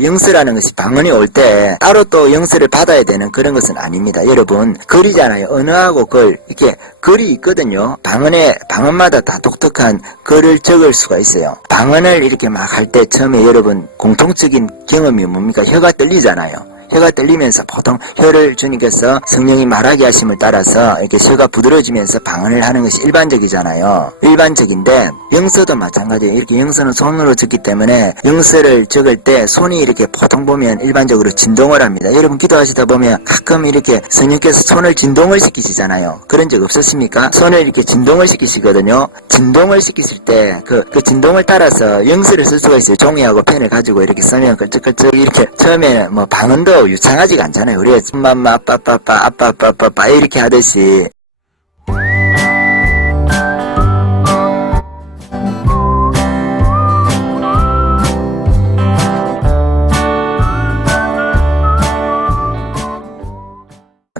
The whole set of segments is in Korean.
이렇게 영서라는 것이 방언이 올 때 따로 또 영서를 받아야 되는 그런 것은 아닙니다. 여러분, 글이잖아요. 언어하고 글, 이렇게 글이 있거든요. 방언마다 다 독특한 글을 적을 수가 있어요. 방언을 이렇게 막 할 때 처음에 여러분 공통적인 경험이 뭡니까? 혀가 떨리잖아요. 혀가 떨리면서 보통 혀를 주님께서 성령이 말하게 하심을 따라서 이렇게 혀가 부드러워지면서 방언을 하는 것이 일반적이잖아요. 일반적인데 영서도 마찬가지예요. 이렇게 영서는 손으로 적기 때문에 영서를 적을 때 손이 이렇게 보통 보면 일반적으로 진동을 합니다. 여러분 기도하시다 보면 가끔 이렇게 성령께서 손을 진동을 시키시잖아요. 그런 적 없었습니까? 손을 이렇게 진동을 시키시거든요. 진동을 시키실 때 그 진동을 따라서 영서를 쓸 수가 있어요. 종이하고 펜을 가지고 이렇게 쓰면 끌적끌적 이렇게 처음에는 뭐 방언도 유창하지가 않잖아요. 우리가 엄마 아빠 이렇게 하듯이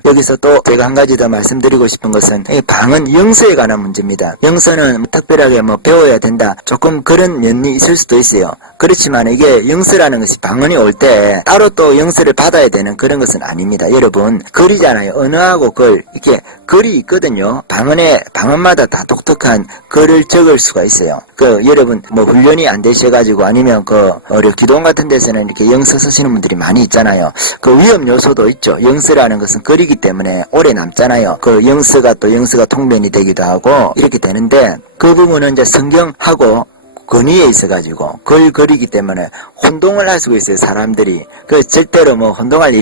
여기서 또 제가 한 가지 더 말씀드리고 싶은 것은 이 방언 영서에 관한 문제입니다. 영서는 특별하게 뭐 배워야 된다. 조금 그런 면이 있을 수도 있어요. 그렇지만 이게 영서라는 것이 방언이 올 때 따로 또 영서를 받아야 되는 그런 것은 아닙니다. 여러분, 글이잖아요. 언어하고 글, 이렇게 글이 있거든요. 방언마다 다 독특한 글을 적을 수가 있어요. 여러분 뭐 훈련이 안 되셔가지고 아니면 기도원 같은 데서는 이렇게 영서 쓰시는 분들이 많이 있잖아요. 그 위험 요소도 있죠. 영서라는 것은 글이기 때문에 오래 남잖아요. 영서가 통변이 되기도 하고 이렇게 되는데 그 부분은 이제 성경하고 권위에 있어가지고 글이기 때문에 혼동을 할 수가 있어요. 사람들이 절대로 뭐 혼동할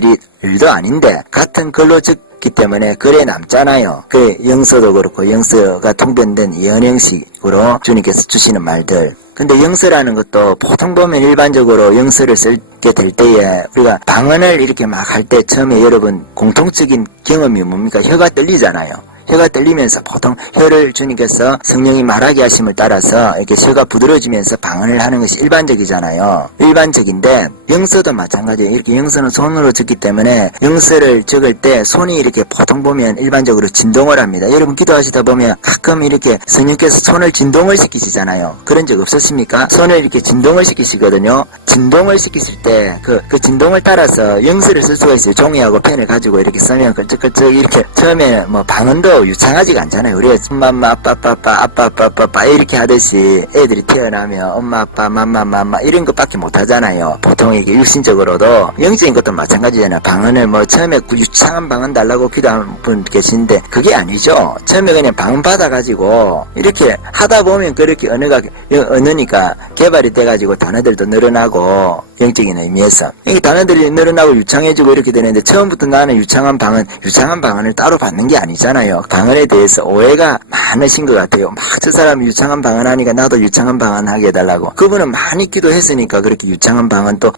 일도 아닌데 같은 글로 적기 때문에 글에 남잖아요. 영서도 그렇고 영서가 통변된 예언 형식으로 주님께서 주시는 말들. 근데 영서라는 것도 보통 보면 일반적으로 영서를 쓰게 될 때에 우리가 방언을 이렇게 막 할 때 처음에 여러분 공통적인 경험이 뭡니까? 혀가 떨리잖아요. 혀가 떨리면서 보통 혀를 주님께서 성령이 말하게 하심을 따라서 이렇게 혀가 부드러워지면서 방언을 하는 것이 일반적이잖아요. 일반적인데 영서도 마찬가지예요. 이렇게 영서는 손으로 적기 때문에 영서를 적을 때 손이 이렇게 보통 보면 일반적으로 진동을 합니다. 여러분 기도하시다 보면 가끔 이렇게 성령께서 손을 진동을 시키시잖아요. 그런 적 없었습니까? 손을 이렇게 진동을 시키시거든요. 진동을 시키실 때 그 진동을 따라서 영서를 쓸 수가 있어요. 종이하고 펜을 가지고 이렇게 쓰면 끌적끌적 이렇게 처음에는 뭐 방언도 유창하지가 않잖아요. 우리가 엄마 아빠 이렇게 하듯이 애들이 태어나면 엄마 아빠 맘마 이런 것밖에 못하잖아요. 보통 이게 육신적으로도 영적인 것도 마찬가지잖아요. 방언을 뭐 처음에 유창한 방언 달라고 기도하는 분 계신데 그게 아니죠. 처음에 그냥 방언 받아가지고 이렇게 하다 보면 그렇게 언어니까 개발이 돼가지고 단어들도 늘어나고 영적인 의미에서 이게 단어들이 늘어나고 유창해지고 이렇게 되는데 처음부터 나는 유창한 방언을 따로 받는 게 아니잖아요. 방언에 대해서 오해가 많으신 것 같아요. 저 사람이 유창한 방언 하니까 나도 유창한 방언 하게 해달라고. 그분은 많이 기도했으니까 그렇게 유창한 방언도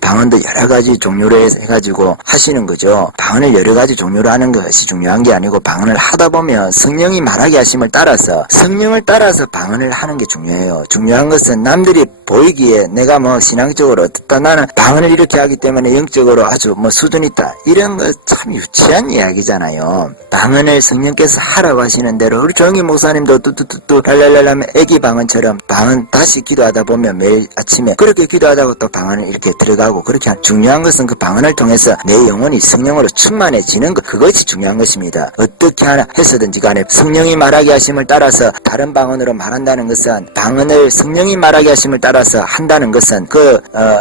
여러 가지 종류로 해가지고 하시는 거죠. 방언을 여러 가지 종류로 하는 것이 중요한 게 아니고 방언을 하다 보면 성령이 말하게 하심을 따라서 성령을 따라서 방언을 하는 게 중요해요. 중요한 것은 남들이 보이기에 내가 뭐 신앙적으로 나는 방언을 이렇게 하기 때문에 영적으로 아주 뭐 수준 있다. 이런 거 참 유치한 이야기잖아요. 방언을 성령께서 하라고 하시는 대로 우리 조영희 목사님도 뚜뚜뚜뚜 랄랄랄라면 애기 방언처럼 방언 다시 기도하다 보면 매일 아침에 그렇게 기도하다가 또 방언을 이렇게 들어가고 그렇게 중요한 것은 그 방언을 통해서 내 영혼이 성령으로 충만해지는 것 그것이 중요한 것입니다. 어떻게 하나 했어든지 간에 성령이 말하게 하심을 따라서 다른 방언으로 말한다는 것은 방언을 성령이 말하게 하심을 따라서 한다는 것은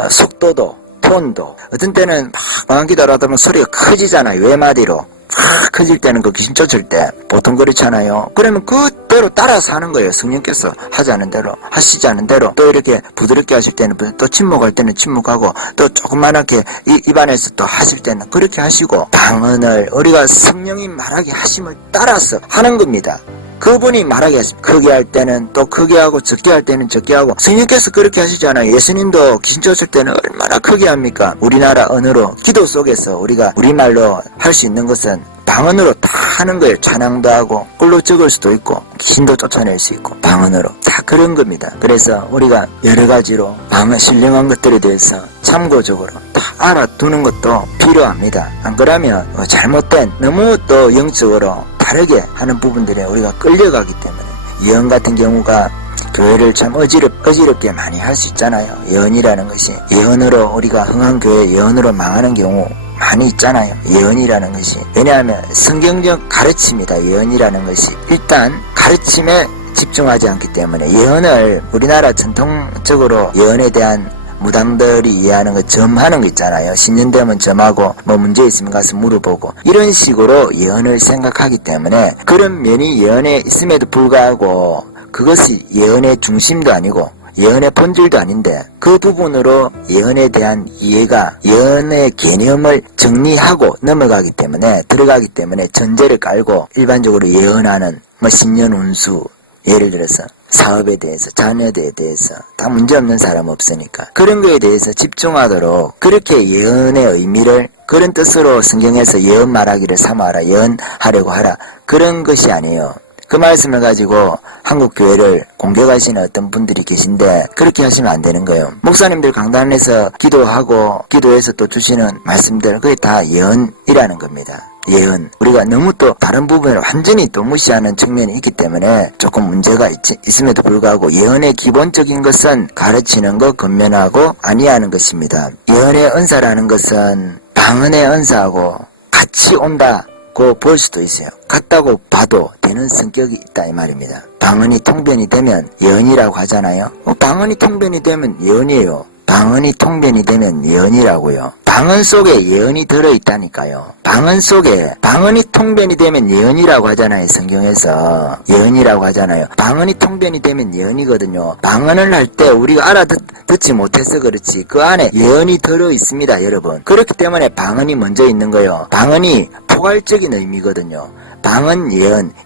속도도 톤도 어떤 때는 막 방언 기도를 하다 보면 소리가 커지잖아요. 외마디로 막 커질 때는 귀신 쫓을 때 보통 그렇잖아요. 그러면 그대로 따라서 하는 거예요. 성령께서 하자는 대로 하시지 않은 대로 또 이렇게 부드럽게 하실 때는 또 침묵할 때는 침묵하고 또 조그만하게 입안에서 또 하실 때는 그렇게 하시고 방언을 우리가 성령이 말하게 하심을 따라서 하는 겁니다. 그분이 말하게 하십니다. 크게 할 때는 또 크게 하고 적게 할 때는 적게 하고 성령께서 그렇게 하시잖아요. 예수님도 귀신 쫓을 때는 얼마나 크게 합니까? 우리나라 언어로 기도 속에서 우리가 우리말로 할 수 있는 것은 방언으로 다 하는 거예요. 찬양도 하고 글로 적을 수도 있고 귀신도 쫓아낼 수 있고 방언으로 다 그런 겁니다. 그래서 우리가 여러 가지로 방언 신령한 것들에 대해서 참고적으로 다 알아두는 것도 필요합니다. 안 그러면 잘못된 너무 또 영적으로 다르게 하는 부분들에 우리가 끌려가기 때문에 예언 같은 경우가 교회를 참 어지럽게 많이 할 수 있잖아요. 예언이라는 것이. 예언으로 우리가 흥한 교회 예언으로 망하는 경우 많이 있잖아요. 예언이라는 것이. 왜냐하면 성경적 가르침이다. 예언이라는 것이. 일단 가르침에 집중하지 않기 때문에 예언을 우리나라 전통적으로 예언에 대한 무당들이 이해하는 거 점하는 거 있잖아요. 신년 되면 점하고 뭐 문제 있으면 가서 물어보고 이런 식으로 예언을 생각하기 때문에 그런 면이 예언에 있음에도 불구하고 그것이 예언의 중심도 아니고 예언의 본질도 아닌데 그 부분으로 예언에 대한 이해가 예언의 개념을 정리하고 넘어가기 때문에 들어가기 때문에 전제를 깔고 일반적으로 예언하는 뭐 신년 운수 예를 들어서 사업에 대해서 자녀에 대해서 다 문제없는 사람 없으니까 그런 거에 대해서 집중하도록 그렇게 예언의 의미를 그런 뜻으로 성경에서 예언 말하기를 삼아라 예언하려고 하라 그런 것이 아니에요. 그 말씀을 가지고 한국 교회를 공격하시는 어떤 분들이 계신데 그렇게 하시면 안 되는 거예요. 목사님들 강단에서 기도하고 기도해서 또 주시는 말씀들 그게 다 예언이라는 겁니다. 예언. 우리가 너무 또 다른 부분을 완전히 또 무시하는 측면이 있기 때문에 조금 문제가 있음에도 불구하고 예언의 기본적인 것은 가르치는 것, 권면하고 아니하는 것입니다. 예언의 은사라는 것은 방언의 은사하고 같이 온다고 볼 수도 있어요. 같다고 봐도 되는 성격이 있다 이 말입니다. 방언이 통변이 되면 예언이라고 하잖아요. 방언이 통변이 되면 예언이에요. 방언이 통변이 되면 예언이라고요. 방언 속에 예언이 들어있다니까요. 방언 속에 방언이 통변이 되면 예언이라고 하잖아요. 성경에서 예언이라고 하잖아요. 방언이 통변이 되면 예언이거든요. 방언을 할 때 우리가 알아듣지 못해서 그렇지 그 안에 예언이 들어있습니다. 여러분. 그렇기 때문에 방언이 먼저 있는 거예요. 방언이 포괄적인 의미거든요. 방언,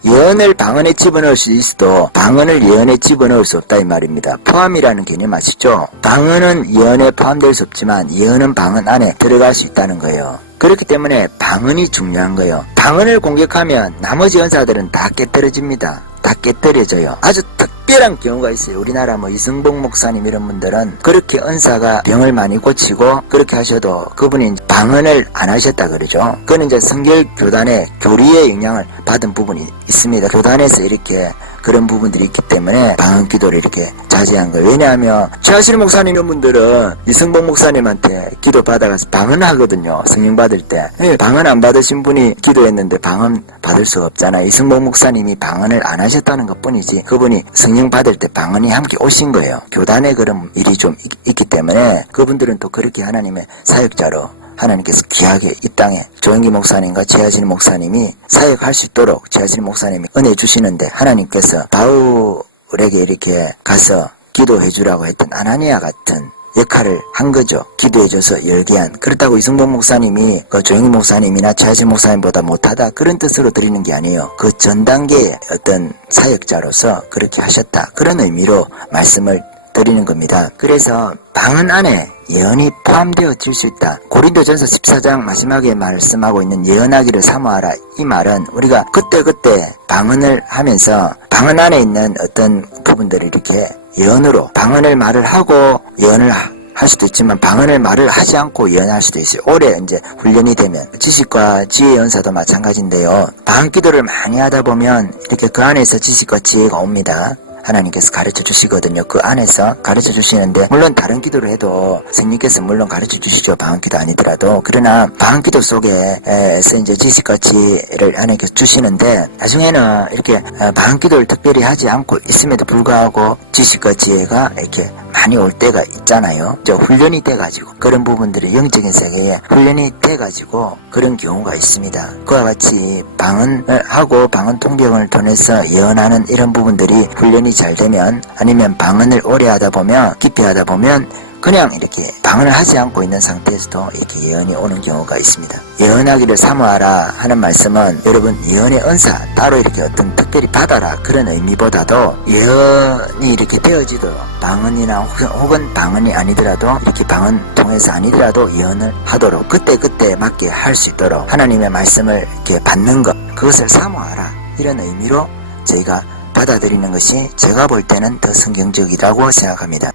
예언을 방언에 집어넣을 수 있어도 방언을 예언에 집어넣을 수 없다 이 말입니다. 포함이라는 개념 아시죠? 방언은 예언에 포함될 수 없지만 예언은 방언 안에 들어갈 수 있다는 거예요. 그렇기 때문에 방언이 중요한 거예요. 방언을 공격하면 나머지 은사들은 다 깨뜨려집니다. 다 깨뜨려져요. 아주 특별한 경우가 있어요. 우리나라 이승복 목사님 이런 분들은 그렇게 은사가 병을 많이 고치고 그렇게 하셔도 그분이 방언을 안 하셨다 그러죠. 그건 이제 성결 교단의 교리의 영향을 받은 부분이 있습니다. 교단에서 이렇게 그런 부분들이 있기 때문에 방언 기도를 이렇게 자제한 거예요. 왜냐하면 최하실 목사님 이런 분들은 이승복 목사님한테 기도 받아가서 방언 하거든요. 성령 받을 때. 방언 안 받으신 분이 기도했는데 방언 받을 수가 없잖아요. 이승복 목사님이 방언을 안 하셨다는 것 뿐이지 그분이 성령 받을 때 방언이 함께 오신 거예요. 교단에 그런 일이 좀 있기 때문에 그분들은 또 그렇게 하나님의 사역자로 하나님께서 귀하게 이 땅에 조영기 목사님과 최하진 목사님이 사역할 수 있도록 최하진 목사님이 은혜 주시는데 하나님께서 바울에게 이렇게 가서 기도해 주라고 했던 아나니아 같은 역할을 한 거죠. 기도해줘서 열게 한. 그렇다고 이승복 목사님이 그 조영기 목사님이나 최하진 목사님보다 못하다 그런 뜻으로 드리는 게 아니에요. 그 전 단계의 어떤 사역자로서 그렇게 하셨다. 그런 의미로 말씀을 드리는 겁니다. 그래서 방언 안에 예언이 포함되어질 수 있다. 고린도전서 14장 마지막에 말씀하고 있는 예언하기를 사모하라. 이 말은 우리가 그때그때 방언을 하면서 방언 안에 있는 어떤 부분들을 이렇게 예언으로 방언을 말을 하고 예언을 할 수도 있지만 방언을 말을 하지 않고 예언할 수도 있어요. 올해 이제 훈련이 되면 지식과 지혜 연사도 마찬가지인데요. 방언 기도를 많이 하다 보면 이렇게 그 안에서 지식과 지혜가 옵니다. 하나님께서 가르쳐 주시거든요. 그 안에서 가르쳐 주시는데 물론 다른 기도를 해도 성령께서 물론 가르쳐 주시죠. 방언 기도 아니더라도. 그러나 방언 기도 속에서 이제 지식과 지혜를 하나님께서 주시는데 나중에는 이렇게 방언 기도를 특별히 하지 않고 있음에도 불구하고 지식과 지혜가 이렇게 많이 올 때가 있잖아요. 훈련이 돼가지고 그런 부분들이 영적인 세계에 훈련이 돼가지고 그런 경우가 있습니다. 그와 같이 방언을 하고 방언 통병을 통해서 예언하는 이런 부분들이 훈련이 잘 되면 아니면 방언을 오래 하다 보면 깊이 하다 보면 그냥 이렇게 방언을 하지 않고 있는 상태에서도 이렇게 예언이 오는 경우가 있습니다. 예언하기를 사모하라 하는 말씀은 여러분 예언의 은사 따로 이렇게 어떤 특별히 받아라 그런 의미보다도 예언이 이렇게 되어지도록 방언이나 혹은 방언이 아니더라도 이렇게 방언 통해서 아니더라도 예언을 하도록 그때 맞게 할 수 있도록 하나님의 말씀을 이렇게 받는 것 그것을 사모하라 이런 의미로 저희가 받아들이는 것이 제가 볼 때는 더 성경적이라고 생각합니다.